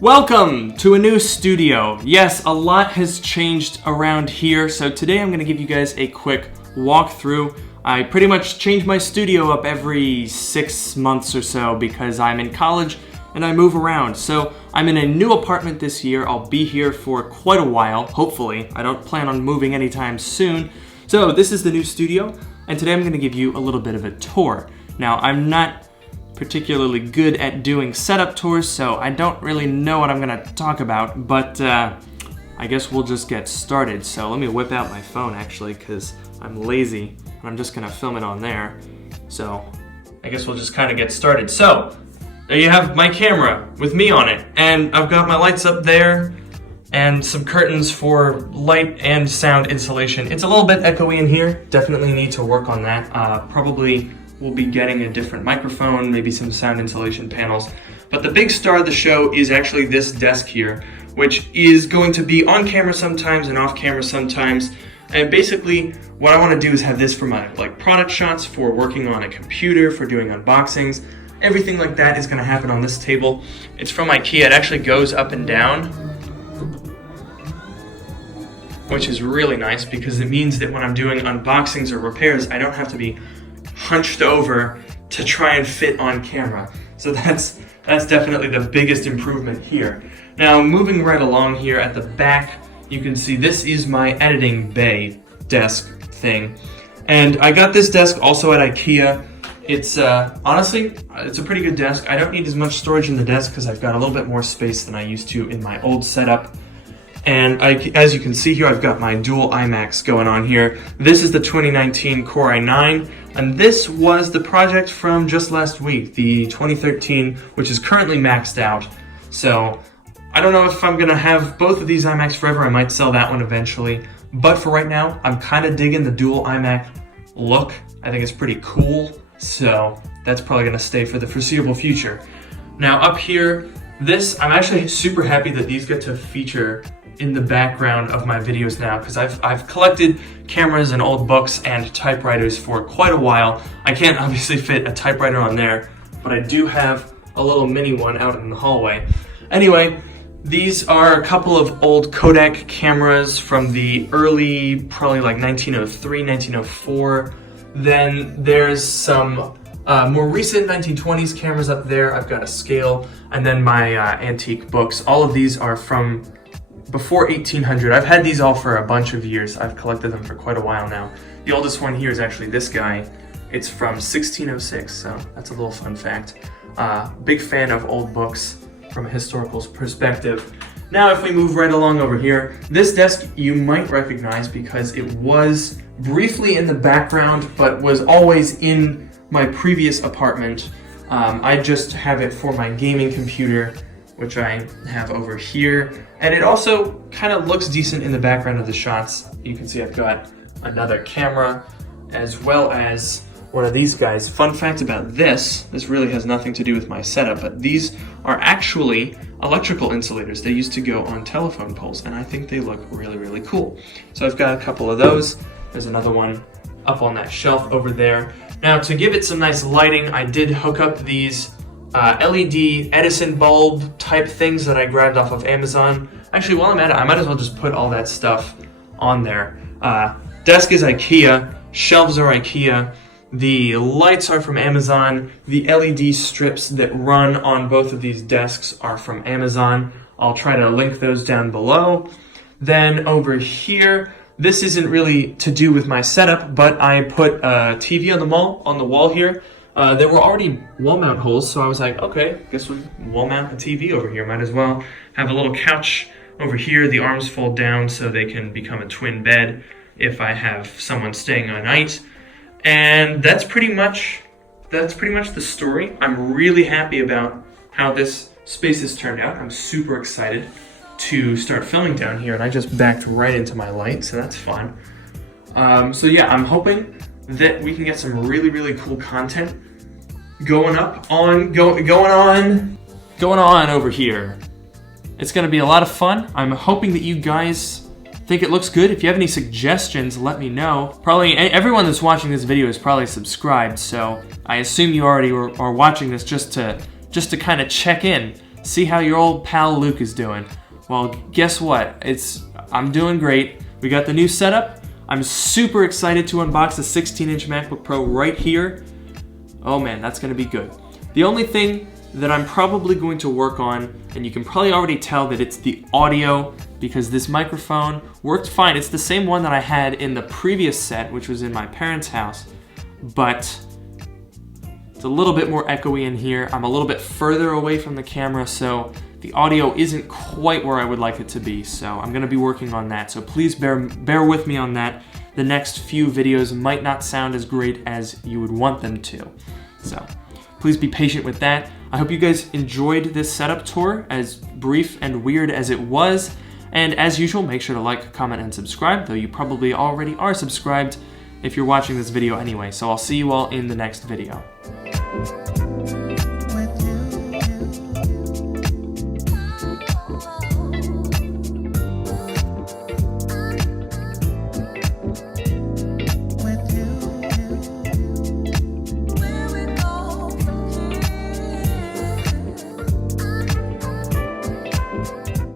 Welcome to a new studio. Yes, a lot has changed around here, so today I'm going to give you guys a quick walkthrough. I pretty much change my studio up every 6 months or so because I'm in college and I move around. So I'm in a new apartment this year. I'll be here for quite a while, hopefully. I don't plan on moving anytime soon. So this is the new studio, and today I'm going to give you a little bit of a tour. Now, I'm not particularly good at doing setup tours, so I don't really know what I'm gonna talk about, but I guess we'll just get started. So let me whip out my phone actually, because I'm lazy and I'm just gonna film it on there. So I guess we'll just kind of get started. So there you have my camera with me on it, and I've got my lights up there and some curtains for light and sound insulation. It's a little bit echoey in here, definitely need to work on that. Probably we'll be getting a different microphone, maybe some sound insulation panels. But the big star of the show is actually this desk here, which is going to be on camera sometimes and off camera sometimes. And basically, what I want to do is have this for my product shots, for working on a computer, for doing unboxings. Everything like that is going to happen on this table. It's from IKEA. It actually goes up and down, which is really nice because it means that when I'm doing unboxings or repairs, I don't have to be hunched over to try and fit on camera. So that's definitely the biggest improvement here. Now, moving right along here at the back, you can see this is my editing bay desk thing. And I got this desk also at IKEA. It's honestly, it's a pretty good desk. I don't need as much storage in the desk because I've got a little bit more space than I used to in my old setup. And as you can see here, I've got my dual iMacs going on here. This is the 2019 Core i9, and this was the project from just last week, the 2013, which is currently maxed out. So I don't know if I'm gonna have both of these iMacs forever. I might sell that one eventually. But for right now, I'm kind of digging the dual iMac look. I think it's pretty cool. So that's probably gonna stay for the foreseeable future. Now up here, I'm actually super happy that these get to feature in the background of my videos now, because I've collected cameras and old books and typewriters for quite a while. I can't obviously fit a typewriter on there, but I do have a little mini one out in the hallway. Anyway, these are a couple of old Kodak cameras from the early, probably like 1903, 1904. Then there's some more recent 1920s cameras up there. I've got a scale, and then my antique books. All of these are from before 1800. I've had these all for a bunch of years. I've collected them for quite a while now. The oldest one here is actually this guy. It's from 1606, so that's a little fun fact. Big fan of old books from a historical perspective. Now if we move right along over here, this desk you might recognize because it was briefly in the background, but was always in my previous apartment. I just have it for my gaming computer, which I have over here. And it also kind of looks decent in the background of the shots. You can see I've got another camera as well as one of these guys. Fun fact about this really has nothing to do with my setup, but these are actually electrical insulators. They used to go on telephone poles, and I think they look really, really cool. So I've got a couple of those. There's another one up on that shelf over there. Now to give it some nice lighting, I did hook up these LED Edison bulb type things that I grabbed off of Amazon. Actually, while I'm at it, I might as well just put all that stuff on there. Desk is IKEA, shelves are IKEA, the lights are from Amazon, the LED strips that run on both of these desks are from Amazon. I'll try to link those down below. Then over here, this isn't really to do with my setup, but I put a TV on the wall here. There were already wall mount holes, so I was like, okay, guess we'll wall mount a TV over here. Might as well have a little couch over here. The arms fold down so they can become a twin bed if I have someone staying a night. And that's pretty much the story. I'm really happy about how this space has turned out. I'm super excited to start filming down here, and I just backed right into my light, so that's fun. So yeah, I'm hoping that we can get some really, really cool content going on over here. It's gonna be a lot of fun. I'm hoping that you guys think it looks good. If you have any suggestions, let me know. Probably everyone that's watching this video is probably subscribed, so I assume you already are watching this just to kind of check in. see how your old pal Luke is doing. Well, guess what? I'm doing great. We got the new setup. I'm super excited to unbox the 16-inch MacBook Pro right here. Oh man, that's gonna be good. The only thing that I'm probably going to work on, and you can probably already tell that it's the audio, because this microphone worked fine. It's the same one that I had in the previous set, which was in my parents' house, but it's a little bit more echoey in here. I'm a little bit further away from the camera, so the audio isn't quite where I would like it to be. So I'm gonna be working on that. So please bear with me on that. The next few videos might not sound as great as you would want them to. So please be patient with that. I hope you guys enjoyed this setup tour, as brief and weird as it was. And as usual, make sure to like, comment, and subscribe, though you probably already are subscribed if you're watching this video anyway. So I'll see you all in the next video.